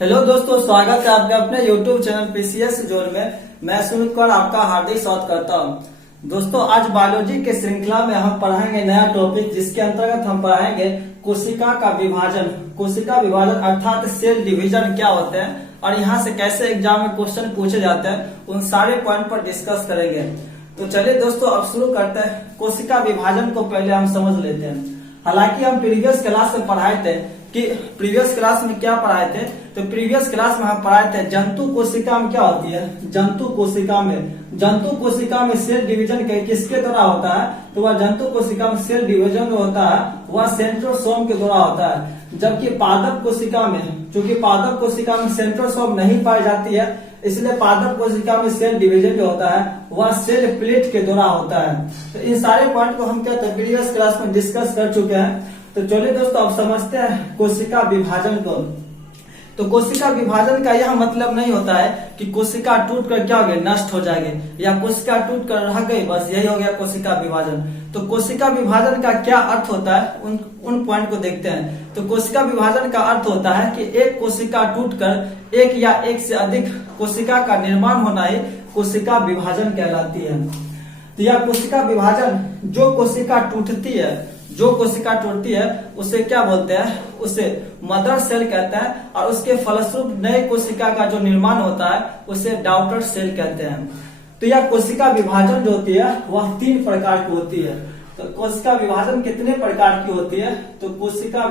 Hello दोस्तों, स्वागत है आपके अपने YouTube चैनल पीसीएस जोन में। मैं सुमित कुमार आपका हार्दिक स्वागत करता हूं। दोस्तों, आज बायोलॉजी के श्रृंखला में हम पढ़ाएंगे नया टॉपिक, जिसके अंतर्गत हम पढ़ाएंगे कोशिका का विभाजन। कोशिका विभाजन अर्थात सेल डिवीजन क्या होते हैं और यहाँ से कैसे एग्जाम में क्वेश्चन पूछे जाते हैं, उन सारे पॉइंट पर डिस्कस करेंगे। तो चलिए दोस्तों, अब शुरू करते हैं। कोशिका विभाजन को पहले हम समझ लेते हैं। हालांकि हम प्रीवियस क्लास में पढ़ाए थे कि प्रीवियस क्लास में क्या पढ़ाए थे, तो प्रीवियस क्लास में हम पढ़ाए थे जंतु कोशिका में क्या होती है। जंतु कोशिका में सेल डिवीजन किसके द्वारा होता है, तो वह जंतु कोशिका में सेल डिवीजन जो होता है वह सेंट्रोसोम के द्वारा होता है। जबकि पादप कोशिका में, चूंकि पादप कोशिका में सेंट्रोसोम नहीं पाई जाती है, इसलिए पादप कोशिका में सेल डिवीजन जो होता है वह सेल प्लेट के द्वारा होता है। तो इन सारे पॉइंट को हम क्या प्रीवियस क्लास में डिस्कस कर चुके हैं। तो चलिए दोस्तों, अब समझते हैं कोशिका विभाजन को। तो कोशिका विभाजन का यह मतलब नहीं होता है कि कोशिका टूट कर क्या हो गई, नष्ट हो जाएगी, या कोशिका टूट कर रह गई, बस यही हो गया कोशिका विभाजन। तो कोशिका विभाजन का क्या अर्थ होता है, उन पॉइंट को देखते हैं। तो कोशिका विभाजन का अर्थ होता है कि एक कोशिका टूटकर एक या एक से अधिक कोशिका का निर्माण होना ही कोशिका विभाजन कहलाती है। तो यह कोशिका विभाजन, जो कोशिका टूटती है उसे क्या बोलते हैं, उसे मदर सेल कहते हैं, और उसके फलस्वरूप नए कोशिका का जो निर्माण होता है उसे डॉटर सेल कहते हैं। तो यह कोशिका विभाजन जो होती है वह 3 प्रकार की होती है। तो कोशिका विभाजन कितने प्रकार की होती है, तो कोशिका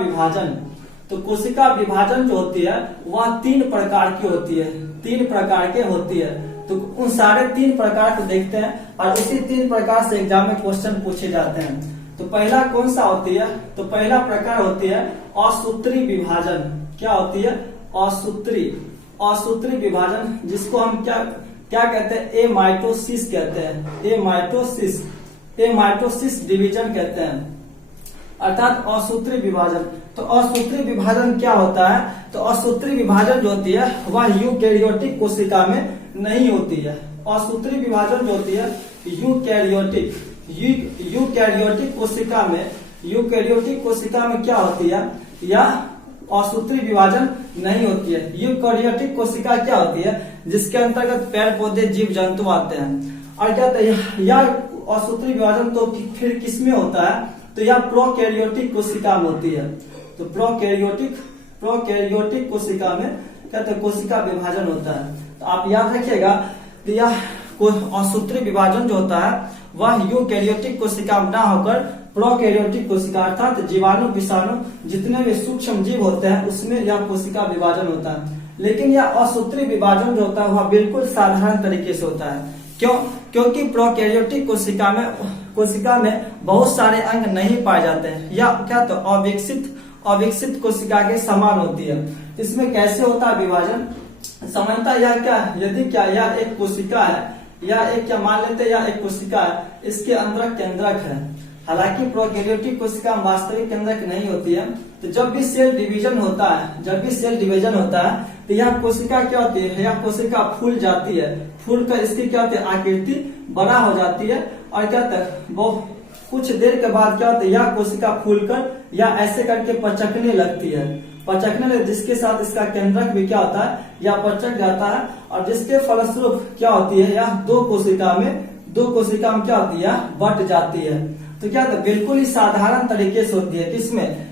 विभाजन जो होती है वह 3 प्रकार की होती है। 3 प्रकार के होती है। तो उन सारे 3 प्रकार को देखते हैं और उसी 3 प्रकार से एग्जाम में क्वेश्चन पूछे जाते हैं। तो पहला कौन सा होती है, तो पहला प्रकार होती है असूत्री विभाजन। क्या होती है, असूत्री विभाजन, जिसको हम क्या कहते हैं, एमाइटोसिस कहते हैं। एमाइटोसिस डिवीजन कहते हैं, अर्थात असूत्री विभाजन। तो असूत्री विभाजन क्या होता है, तो असूत्री विभाजन जो होती है वह यूकैरियोटिक कोशिका में नहीं होती है। असूत्री विभाजन जो होती है यूकैरियोटिक कोशिका में क्या होती है, यह असूत्री विभाजन नहीं होती है। यूकैरियोटिक कोशिका क्या होती है, जिसके अंतर्गत पेड़ पौधे जीव जंतु आते हैं। और क्या होता है यह असूत्री विभाजन, तो फिर किसमें होता है, तो यह प्रोकैरियोटिक कोशिका में होती है। तो प्रोकैरियोटिक कोशिका में क्या होता है, कोशिका विभाजन होता है। तो आप याद रखिएगा, यह असूत्री विभाजन जो होता है वह यूकैरियोटिक कोशिका में ना होकर प्रोकैरियोटिक कोशिका, अर्थात जीवाणु विषाणु जितने भी सूक्ष्म जीव होते हैं उसमें यह कोशिका विभाजन होता है। लेकिन यह असूत्री विभाजन जो होता है वह बिल्कुल साधारण तरीके से होता है। क्यों? क्योंकि प्रोकैरियोटिक कोशिका में बहुत सारे अंग नहीं पाए जाते हैं, या क्या तो अविकसित कोशिका के समान होती है। इसमें कैसे होता है विभाजन, सामान्यतः यह क्या, यदि क्या यह एक कोशिका है, या एक क्या मान लेते हैं, यह एक कोशिका है, इसके अंदर केंद्रक है। हालांकि प्रोकैरियोटिक कोशिका वास्तविक केंद्रक नहीं होती है। तो जब भी सेल डिवीजन होता है, तो यह कोशिका क्या होती है, यह कोशिका फूल जाती है। फूल कर इसकी क्या होती है, आकृति बड़ा हो जाती है, और क्या होता है वो कुछ देर के बाद क्या होता है, यह कोशिका फूलकर या ऐसे करके पचकने लगती है। जिसके साथ इसका केंद्रक भी क्या होता है, या पचक जाता है, और जिसके फलस्वरूप क्या होती है, यह दो कोशिका में क्या होती है, बट जाती है। तो क्या होता है, बिल्कुल ही साधारण तरीके से होती है, किसमें,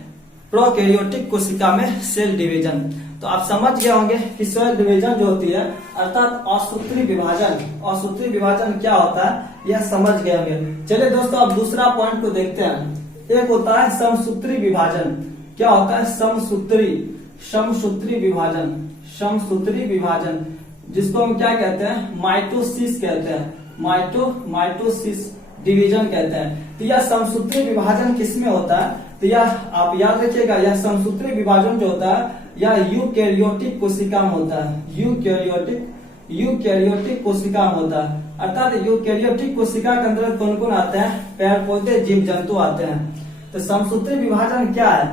प्रोकैरियोटिक कोशिका में सेल डिवीजन। तो आप समझ गए होंगे कि सेल डिवीजन जो होती है अर्थात असूत्री विभाजन क्या होता है, यह समझ गए होंगे। चलिए दोस्तों, अब दूसरा पॉइंट को देखते हैं। एक होता है समसूत्री विभाजन। क्या होता है, समसूत्री विभाजन, जिसको हम क्या कहते हैं, माइटोसिस कहते हैं, माइटोसिस डिवीजन कहते हैं। तो यह समसूत्री विभाजन किसमें होता है, तो यह आप याद रखिएगा, यह समसूत्री विभाजन जो होता है यह यूकैरियोटिक कोशिका में होता है। यूकैरियोटिक कोशिका में होता है, अर्थात यूकैरियोटिक कोशिका के अंदर कौन कौन आते हैं, पेड़ पौधे जीव जंतु आते हैं। तो समसूत्री विभाजन क्या है,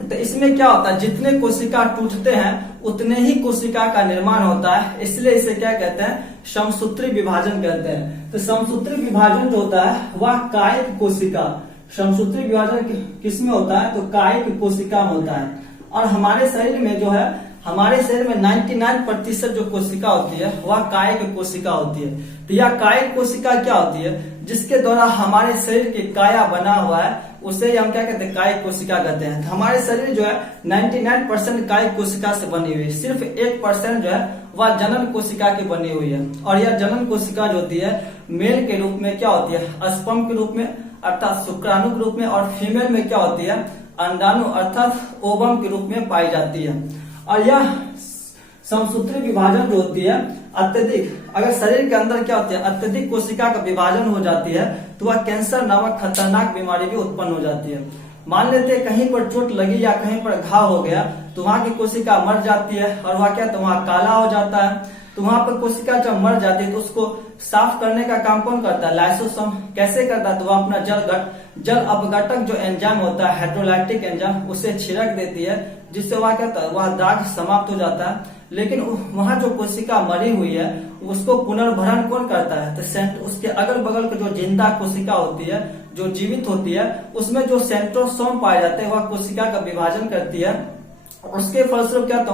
तो इसमें क्या होता है, जितने कोशिका टूटते हैं उतने ही कोशिका का निर्माण होता है, इसलिए इसे क्या कहते हैं, समसूत्री विभाजन कहते हैं। तो समसूत्री विभाजन जो होता है वह कायिक कोशिका, समसूत्री विभाजन किसमें होता है, तो कायिक कोशिका में होता है। और हमारे शरीर में जो है हमारे शरीर में 99% जो कोशिका होती है वह कायिक कोशिका होती है। तो यह कायिक कोशिका क्या होती है, जिसके द्वारा हमारे शरीर की काया बना हुआ है, उसे हम क्या कहते हैं, कायिक कोशिका कहते हैं। तो हमारे शरीर जो है 99% कायिक कोशिका से बनी हुई है, सिर्फ 1% जो है वह जनन कोशिका की बनी हुई है। और यह जनन कोशिका जो होती है मेल के रूप में क्या होती है, स्पर्म के रूप में अर्थात शुक्राणु के रूप में, और फीमेल में क्या होती है, अंडाणु अर्थात ओवम के रूप में पाई जाती है। और यह समसूत्री विभाजन जो होती है अत्यधिक, अगर शरीर के अंदर क्या होती है अत्यधिक कोशिका का विभाजन हो जाती है तो वह कैंसर नामक खतरनाक बीमारी भी उत्पन्न हो जाती है। मान लेते हैं कहीं पर चोट लगी या कहीं पर घाव हो गया तो वहां की कोशिका मर जाती है और वह क्या, तो वहां काला हो जाता है। तो वहां पर कोशिका जब मर जाती है तो उसको साफ करने का काम कौन करता है, लाइसोसोम। कैसे करता है, तो वह अपना जल अपघटक जो एंजाइम होता है, हाइड्रोलाइटिक एंजाइम, उसे छिड़क देती है, जिससे वह क्या होता है, वह दाग समाप्त हो जाता है। लेकिन वहां जो कोशिका मरी हुई है उसको पुनर्भरण कौन करता है, तो उसके अगल बगल की जो जिंदा कोशिका होती है, जो जीवित होती है, उसमें जो सेंट्रोसोम पाए जाते हैं वह कोशिका का विभाजन करती है। उसके फलस्वरूप क्या, तो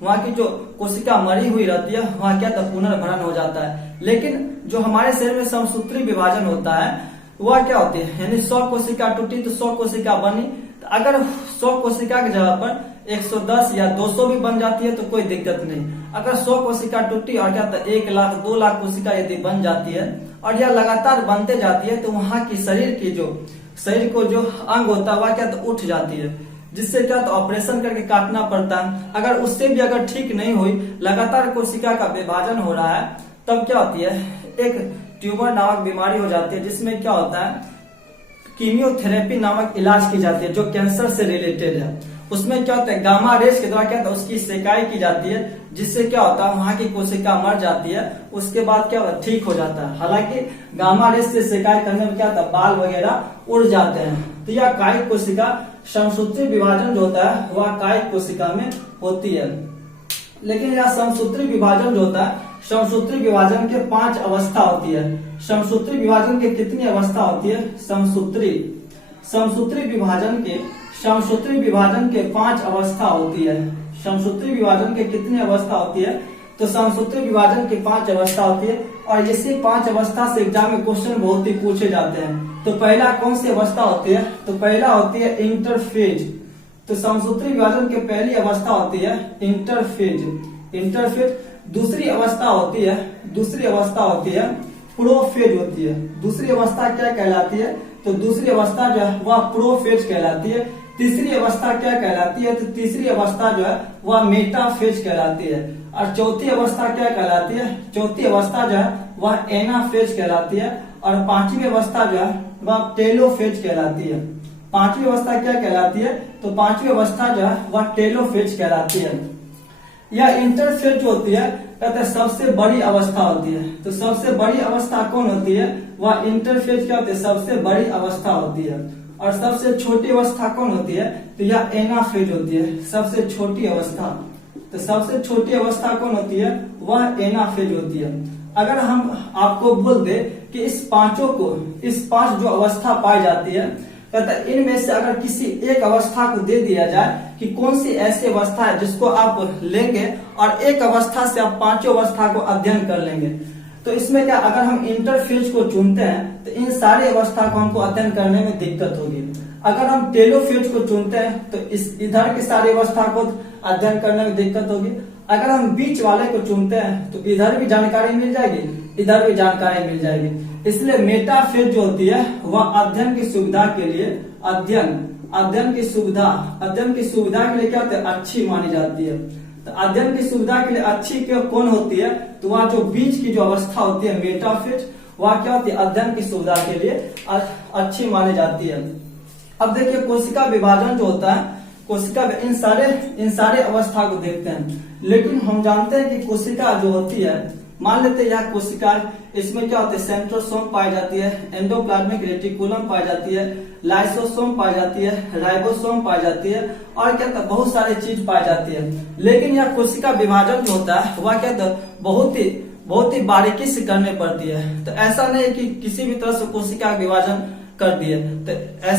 वहां की जो कोशिका मरी हुई रहती है वहां क्या, तो पुनर्भरण हो जाता है। लेकिन जो हमारे शरीर में समसूत्री विभाजन होता है वह क्या होती है, यानी 100 कोशिका टूटी तो 100 कोशिका बनी। तो अगर 100 कोशिका की जगह पर 110 या 200 भी बन जाती है तो कोई दिक्कत नहीं। अगर 100 कोशिका टूटी और क्या, तो 1 लाख 2 लाख कोशिका यदि बन जाती है और यह लगातार बनते जाती है तो वहां की शरीर को जो अंग होता है वह क्या, तो उठ जाती है, जिससे क्या, तो ऑपरेशन करके काटना पड़ता है। अगर उससे भी अगर ठीक नहीं हुई, लगातार कोशिका का विभाजन हो रहा है, तब क्या होती है, एक ट्यूमर नामक बीमारी हो जाती है, जिसमें क्या होता है, कीमियोथेरेपी नामक इलाज की जाती है जो कैंसर से रिलेटेड है। उसमें क्या होता है, गामा रेस के द्वारा क्या होता है, उसकी सेकाई की जाती है, जिससे क्या होता है, वहां की कोशिका मर जाती है, उसके बाद क्या होता है, ठीक हो जाता है। हालांकि गामा रेस से सेकाई करने में क्या होता है, बाल वगैरह उड़ जाते हैं। तो यह कायिक कोशिका समसूत्री विभाजन जो होता है वह कायिक कोशिका में होती है। लेकिन यह समसूत्री विभाजन जो होता है, समसूत्री विभाजन के 5 अवस्था होती है। समसूत्री विभाजन के कितनी अवस्था होती है, समसूत्री विभाजन के 5 अवस्था होती है। समसूत्री विभाजन के कितनी अवस्था होती है, तो समसूत्री विभाजन की 5 अवस्था होती है। और इसी 5 अवस्था से एग्जाम में क्वेश्चन बहुत ही पूछे जाते हैं। तो पहला कौन सी अवस्था होती है, तो पहला होती है इंटरफेज। तो समसूत्री विभाजन की पहली अवस्था होती है इंटरफेज। दूसरी अवस्था होती है प्रोफेज होती है। दूसरी अवस्था क्या कहलाती है, तो दूसरी अवस्था जो है वह प्रोफेज कहलाती है। तीसरी अवस्था क्या कहलाती है, तो तीसरी अवस्था जो है वह मेटाफेज कहलाती है। और चौथी अवस्था क्या कहलाती है, चौथी अवस्था जो है वह एनाफेज कहलाती है। और पांचवी अवस्था जो है वह टेलोफेज कहलाती है। पांचवी अवस्था क्या कहलाती है, तो पांचवी अवस्था जो है वह टेलोफेज कहलाती है। यह इंटरफेज जो होती है कहते हैं सबसे बड़ी अवस्था होती है। तो सबसे बड़ी अवस्था कौन होती है, वह इंटरफेज क्या होती है, सबसे बड़ी अवस्था होती है। और सबसे छोटी अवस्था कौन होती है, तो यह एनाफेज होती है, सबसे छोटी अवस्था। तो सबसे छोटी अवस्था कौन होती है, वह एनाफेज होती है। अगर हम आपको बोल दे कि इस 5 जो अवस्था पाई जाती है, कहता है इनमें से अगर किसी एक अवस्था को दे दिया जाए कि कौन सी ऐसी अवस्था है जिसको आप लेंगे और एक अवस्था से आप 5 अवस्था को अध्ययन कर लेंगे, तो इसमें क्या, अगर हम इंटरफेज को चुनते हैं तो इन सारी अवस्था को हमको अध्ययन करने में दिक्कत होगी। अगर हम टेलोफेज को चुनते हैं तो इधर की सारी अवस्था को अध्ययन करने में दिक्कत होगी। अगर हम बीच वाले को चुनते हैं तो इधर भी जानकारी मिल जाएगी, इधर भी जानकारी मिल जाएगी। इसलिए मेटाफेज जो होती है वह अध्ययन की सुविधा के लिए अध्ययन की सुविधा के लिए क्या होती है, अच्छी मानी जाती है। तो अध्ययन की सुविधा के लिए अच्छी कौन होती है, तो वह जो बीच की जो अवस्था होती है मेटाफेज, वह क्या होती है, अध्ययन की सुविधा के लिए अच्छी मानी जाती है। अब देखिए कोशिका विभाजन जो होता है, कोशिका इन सारे अवस्था को देखते हैं। लेकिन हम जानते हैं कि कोशिका जो होती है, मान लेते हैं यह कोशिका, इसमें क्या होता है, सेंट्रोसोम पाई जाती है, एंडोप्लाज्मिक रेटिकुलम पाई जाती है, लाइसोसोम पाई जाती है, राइबोसोम पाई जाती है, और क्या होता है, बहुत सारी चीज पाई जाती है। लेकिन यह कोशिका विभाजन जो होता है वह क्या होता है, बहुत ही बारीकी से करनी पड़ती है। तो ऐसा नहीं है कि किसी भी तरह से कोशिका विभाजन कर दिए। तो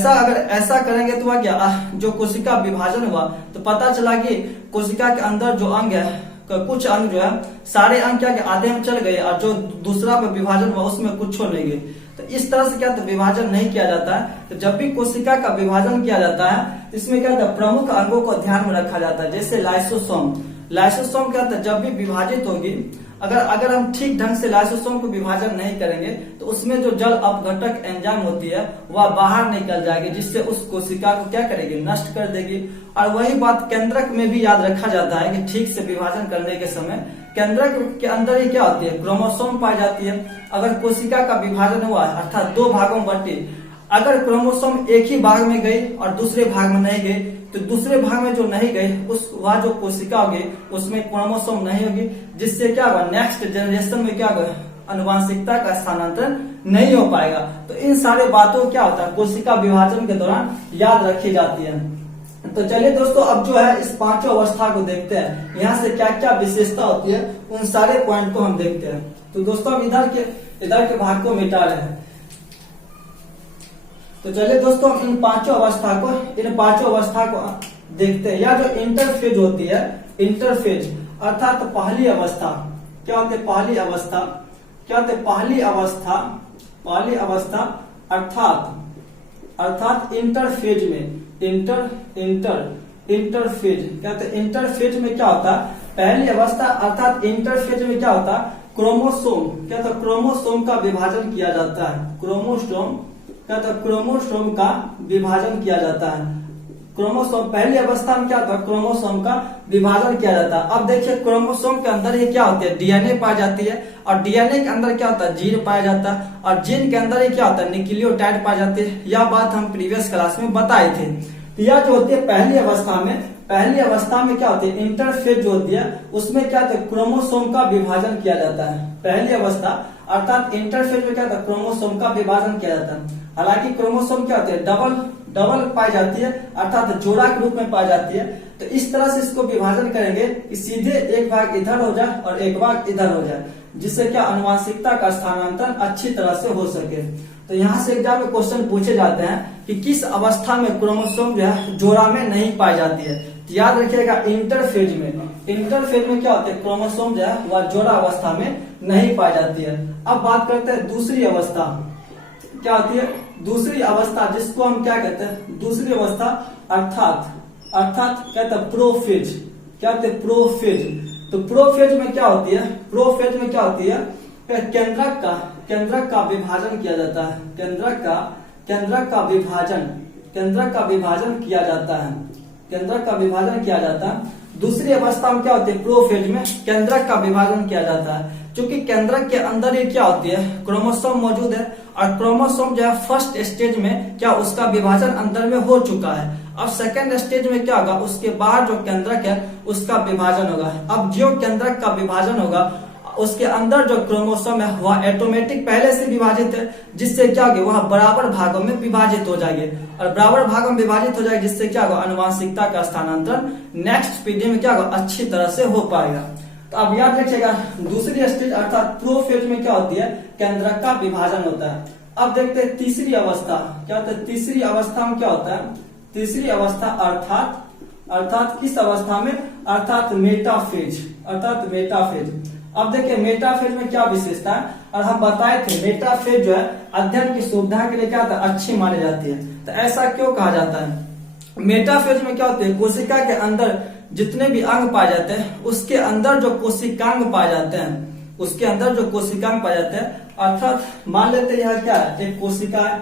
अगर ऐसा करेंगे तो क्या जो कोशिका विभाजन हुआ तो पता चला कि कोशिका के अंदर जो अंग है, कुछ अंग जो है सारे अंग क्या आधे में चल गए और जो दूसरा विभाजन हुआ उसमें कुछ नहीं गए। तो इस तरह से क्या तो विभाजन नहीं किया जाता है। तो जब भी कोशिका का विभाजन किया जाता है इसमें क्या होता है प्रमुख अंगों को ध्यान में रखा जाता है। जैसे लाइसोसोम क्या होता है जब भी विभाजित होगी, अगर हम ठीक ढंग से लाइसोसोम को विभाजन नहीं करेंगे तो उसमें जो जल अपघटक एंजाइम होती है वह बाहर निकल जाएगी, जिससे उस कोशिका को क्या करेगी नष्ट कर देगी। और वही बात केंद्रक में भी याद रखा जाता है कि ठीक से विभाजन करने के समय केंद्रक के अंदर ही क्या होती है क्रोमोसोम पाई जाती है। अगर कोशिका का विभाजन हुआ अर्थात 2 भागों में बटी, अगर क्रोमोसोम एक ही भाग में गई और दूसरे भाग में नहीं गई तो दूसरे भाग में जो नहीं गई वह जो कोशिका होगी उसमें क्रोमोसोम नहीं होगी, जिससे क्या होगा नेक्स्ट जनरेशन में क्या होगा आनुवंशिकता का स्थानांतरण नहीं हो पाएगा। तो इन सारे बातों क्या होता है कोशिका विभाजन के दौरान याद रखी जाती है। तो चलिए दोस्तों अब जो है इस 5 अवस्था को देखते हैं, यहाँ से क्या क्या विशेषता होती है उन सारे पॉइंट को हम देखते हैं। तो दोस्तों हम इधर के भाग को मिटा रहे हैं। तो चलिए दोस्तों हम इन 5 अवस्था को देखते हैं। या जो इंटरफेज होती है, इंटरफेज अर्थात पहली अवस्था क्या होती है, पहली अवस्था अर्थात इंटरफेज में इंटरफेज क्या होता है, इंटरफेज में क्या होता है पहली अवस्था अर्थात इंटरफेज में क्या होता है क्रोमोसोम का विभाजन किया जाता है। क्रोमोसोम का विभाजन किया जाता है। क्रोमोसोम पहली अवस्था में क्या होता है क्रोमोसोम का विभाजन किया जाता है। अब देखिए क्रोमोसोम के अंदर ये क्या होती है डीएनए पाई जाती है और डीएनए के अंदर क्या होता है जीन पाया जाता है और जीन के अंदर ये क्या होता है न्यूक्लियोटाइड पाई जाती है। यह बात हम प्रीवियस क्लास में बताए थे। तो यह जो होती है पहली अवस्था में क्या होती है इंटरफेज जो होती है उसमें क्या होता है क्रोमोसोम का विभाजन किया जाता है। पहली अवस्था अर्थात इंटरफेज में क्या होता है क्रोमोसोम का विभाजन किया जाता है। हालांकि क्रोमोसोम क्या होते हैं डबल पाई जाती है अर्थात जोड़ा के रूप में पाई जाती है। तो इस तरह से इसको विभाजन करेंगे कि सीधे एक भाग इधर हो जाए और एक भाग इधर हो जाए, जिससे क्या आनुवंशिकता का स्थानांतरण अच्छी तरह से हो सके। तो यहाँ से एग्जाम में क्वेश्चन पूछे जाते हैं कि किस अवस्था में क्रोमोसोम जो है जोड़ा में नहीं पाई जाती है। तो याद रखिएगा इंटरफेज में क्या होते हैं क्रोमोसोम जो है वह जोड़ा अवस्था में नहीं पाई जाती है। अब बात करते हैं दूसरी अवस्था क्या होती है, दूसरी अवस्था जिसको हम क्या कहते हैं दूसरी अवस्था अर्थात कहते हैं प्रोफेज। क्या होते हैं प्रोफेज। तो प्रोफेज में क्या होती है केंद्रक का विभाजन किया जाता है। केंद्रक का विभाजन किया जाता है। दूसरी अवस्था में क्या होती है प्रोफेज में केंद्रक का विभाजन किया जाता है, क्योंकि केंद्रक के अंदर ही क्या होती है क्रोमोसोम मौजूद है और क्रोमोसोम जो है फर्स्ट स्टेज में क्या उसका विभाजन अंदर में हो चुका है। अब सेकंड स्टेज में क्या होगा उसके बाद जो केंद्रक है उसका विभाजन होगा। अब जो केंद्रक का विभाजन होगा उसके अंदर जो क्रोमोसोम है वह ऑटोमेटिक पहले से विभाजित है, जिससे क्या होगी वह बराबर भागों में विभाजित हो जाएगी और बराबर भागों में विभाजित हो जाएगी, जिससे क्या होगा आनुवंशिकता का स्थानांतरण नेक्स्ट पीढ़ी में क्या होगा अच्छी तरह से हो पाएगा। तो अब याद रखिएगा दूसरी स्टेज अर्थात प्रोफेज में क्या होती है केंद्रक का विभाजन होता है। अब देखते हैं तीसरी अवस्था क्या होता है। तीसरी अवस्था में क्या होता है तीसरी अवस्था अर्थात किस अवस्था में अर्थात मेटाफेज। अब देखिए मेटाफेज में क्या विशेषता है और हम बताए थे मेटाफेज जो है अध्ययन की सुविधा के लिए क्या होता है अच्छी मानी जाती है। तो ऐसा क्यों कहा जाता है। मेटाफेज में क्या होती है कोशिका के अंदर जितने भी अंग पाए जाते हैं उसके अंदर जो कोशिकांग पाए जाते हैं अर्थात मान लेते हैं यह क्या है एक कोशिका है,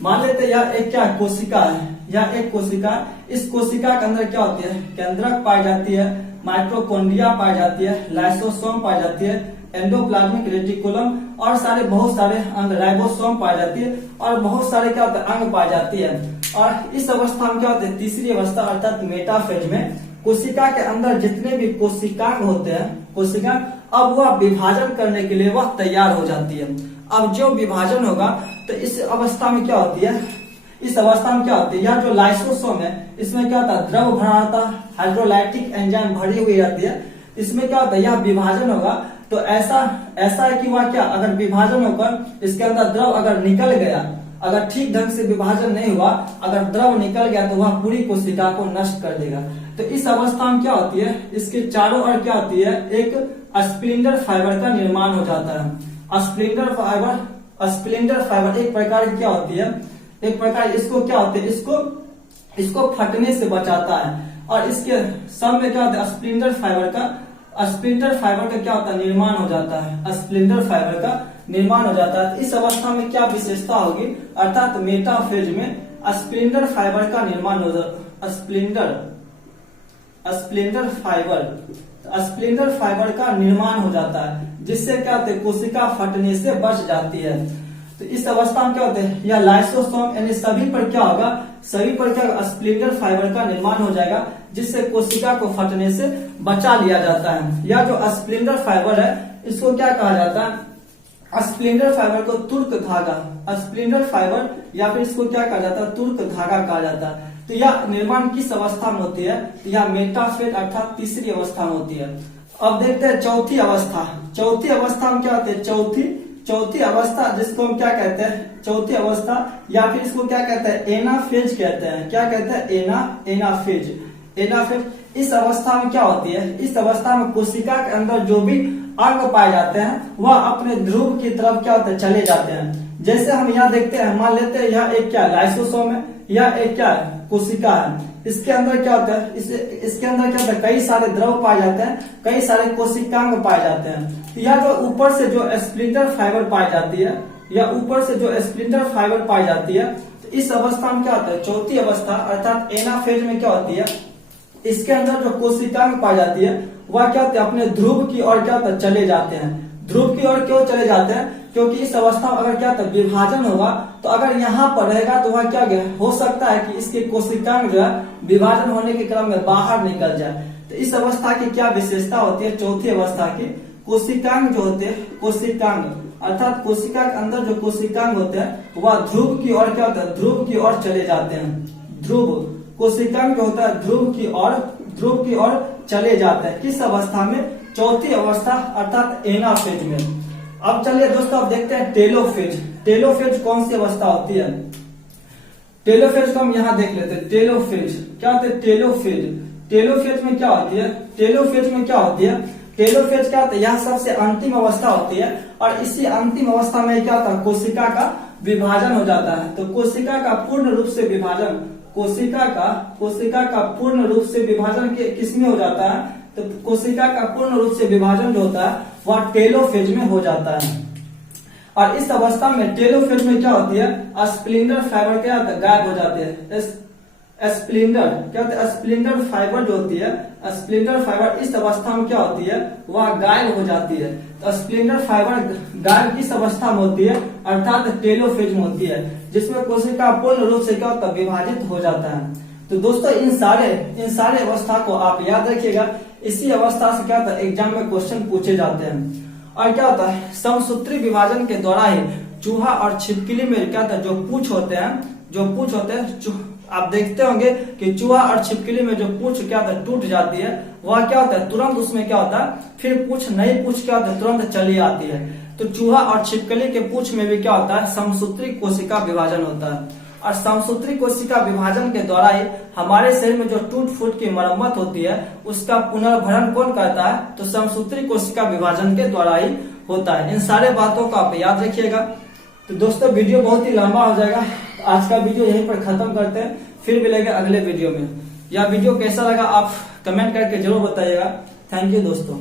मान लेते हैं यह एक क्या कोशिका है, यह एक कोशिका। इस कोशिका के अंदर क्या होती है केंद्रक पाई जाती है, माइटोकॉन्ड्रिया पाई जाती है, लाइसोसोम पाई जाती है, एंडोप्लाज्मिक रेटिकुलम और बहुत सारे अंग राइबोसोम पाई जाती है और बहुत सारे क्या होते हैं अंग पाई जाती है। और इस अवस्था में क्या होते हैं तीसरी अवस्था अर्थात मेटाफेज में कोशिका के अंदर जितने भी कोशिकांग होते हैं अब वह विभाजन करने के लिए वह तैयार हो जाती है। अब जो विभाजन होगा तो इस अवस्था में क्या होती है यह जो लाइसोसोम है इसमें क्या होता है द्रव भरा रहता है, हाइड्रोलाइटिक एंजाइम भरी हुई रहती है। इसमें क्या होता है यह विभाजन होगा तो ऐसा है कि वह क्या अगर विभाजन होकर इसके अंदर द्रव अगर निकल गया अगर ठीक ढंग से विभाजन नहीं हुआ, अगर द्रव निकल गया तो वह पूरी कोशिका को नष्ट कर देगा। तो इस अवस्था में क्या होती है, इसके चारों ओर क्या होती है, एक स्प्लिंटर फाइबर का निर्माण हो जाता है। स्प्लिंटर फाइबर एक प्रकार की क्या होती है, एक प्रकार इसको क्या होती है, इसको फटने से बचाता है। और इसके सब में क्या होता है, स्प्लिंटर फाइबर का क्या होता है, निर्माण हो जाता है। स्प्लिंटर फाइबर का निर्माण हो जाता है। इस अवस्था में क्या विशेषता होगी, अर्थात मेटाफेज में स्प्लिंटर फाइबर का निर्माण हो जाता है। स्प्लिंटर फाइबर का निर्माण हो जाता है, जिससे क्या होता है, कोशिका फटने से बच जाती है। तो इस अवस्था में क्या होता है, या लाइसोसोम यानी सभी पर क्या होगा, सभी पर क्या स्प्लिंटर फाइबर का निर्माण हो जाएगा, जिससे कोशिका को फटने से बचा लिया जाता है। या जो स्प्लिंटर फाइबर है, इसको क्या कहा जाता है, स्प्लिंटर फाइबर को तुर्क धागा, स्प्लिंटर फाइबर या फिर इसको क्या कहा जाता है, तुर्क धागा कहा जाता है। तो यह निर्माण किस अवस्था में होती है, यह मेटाफेज अर्थात तीसरी अवस्था में होती है। अब देखते हैं चौथी अवस्था। चौथी अवस्था में क्या होती है, चौथी अवस्था जिसको हम क्या कहते हैं, चौथी अवस्था या फिर इसको क्या कहते हैं, एनाफेज कहते हैं। क्या कहते हैं, एनाफेज। इस अवस्था में क्या होती है, इस अवस्था में कोशिका के अंदर जो भी अंग पाए जाते हैं वह अपने ध्रुव की तरफ क्या होते हैं, चले जाते हैं। जैसे हम यहाँ देखते हैं, मान लेते हैं यह एक क्या लाइसोसोम है, यह एक क्या है, कोशिका है। इसके अंदर क्या होता है, इसके अंदर क्या होता है, कई सारे द्रव पाए जाते हैं, कई सारे कोशिकांग पाए जाते हैं। तो यह जो ऊपर से जो स्प्लिंटर फाइबर पाई जाती है, या ऊपर से जो स्प्लिंटर फाइबर पाई जाती है, तो इस अवस्था में क्या होता है, चौथी अवस्था अर्थात एनाफेज में क्या होती है, इसके अंदर जो कोशिकांग पाई जाती है वह क्या होते हैं, अपने ध्रुव की ओर क्या होता है, चले जाते हैं। ध्रुव की ओर क्यों चले जाते हैं, क्योंकि इस अवस्था में अगर क्या होता है, विभाजन होगा तो अगर यहाँ पर रहेगा तो वह क्या हो सकता है कि इसके कोशिकांग जो है विभाजन होने के क्रम में बाहर निकल जाए। तो इस अवस्था की क्या विशेषता होती है, चौथी अवस्था की, कोशिकांग जो होते हैं, कोशिकांग अर्थात कोशिका के अंदर जो कोशिकांग होते हैं वह ध्रुव की ओर क्या होता है, ध्रुव की ओर चले जाते हैं। ध्रुव कोशिकांग जो होता है ध्रुव की ओर चले जाते हैं। किस अवस्था में, चौथी अवस्था अर्थात एनाफेज में। अब चलिए दोस्तों अब देखते हैं टेलोफेज। टेलोफेज कौन सी अवस्था होती है, टेलोफेज को हम यहाँ देख लेते हैं। टेलोफेज क्या होता है, टेलोफेज में क्या होती है, टेलोफेज क्या होता है, यह सबसे अंतिम अवस्था होती है। और इसी अंतिम अवस्था में क्या होता है, कोशिका का विभाजन हो जाता है। तो कोशिका का पूर्ण रूप से विभाजन, कोशिका का पूर्ण रूप से विभाजन किसमें हो जाता है, तो कोशिका का पूर्ण रूप से विभाजन जो होता है वह टेलोफेज में हो जाता है। और इस अवस्था में टेलोफेज में क्या होती है, स्प्लिंटर फाइबर क्या होता है, गायब हो जाते हैं। स्प्लिंटर क्या होता है, स्प्लिंटर फाइबर जो होती है, स्प्लिंटर फाइबर इस अवस्था में क्या होती है, वह गायब हो जाती है। तो स्प्लिंटर फाइबर गायब किस अवस्था में होती है, अर्थात टेलोफेज में होती है, जिसमें कोशिका पूर्ण रूप से क्या होता है, विभाजित हो जाता है। तो दोस्तों इन सारे अवस्था को आप याद रखिएगा। इसी अवस्था से क्या होता है, एग्जाम में क्वेश्चन पूछे जाते हैं। और क्या होता है, समसूत्री विभाजन के दौरान ही चूहा और छिपकली में क्या होता है, जो पूंछ होते हैं, आप देखते होंगे कि चूहा और छिपकली में जो पूंछ क्या होता है, टूट जाती है, वह क्या होता है, तुरंत उसमें क्या होता है, फिर नई पूंछ क्या होता है, तुरंत चली आती है। तो चूहा और छिपकली के पूंछ में भी क्या होता है, समसूत्री कोशिका विभाजन होता है। और समसूत्री कोशिका विभाजन के द्वारा ही हमारे शरीर में जो टूट फूट की मरम्मत होती है उसका पुनर्भरण कौन करता है, तो समसूत्री कोशिका विभाजन के द्वारा ही होता है। इन सारे बातों को आप याद रखिएगा। तो दोस्तों वीडियो बहुत ही लंबा हो जाएगा, आज का वीडियो यहीं पर खत्म करते हैं, फिर मिलेंगे अगले वीडियो में। यह वीडियो कैसा लगा आप कमेंट करके जरूर बताइएगा। थैंक यू दोस्तों।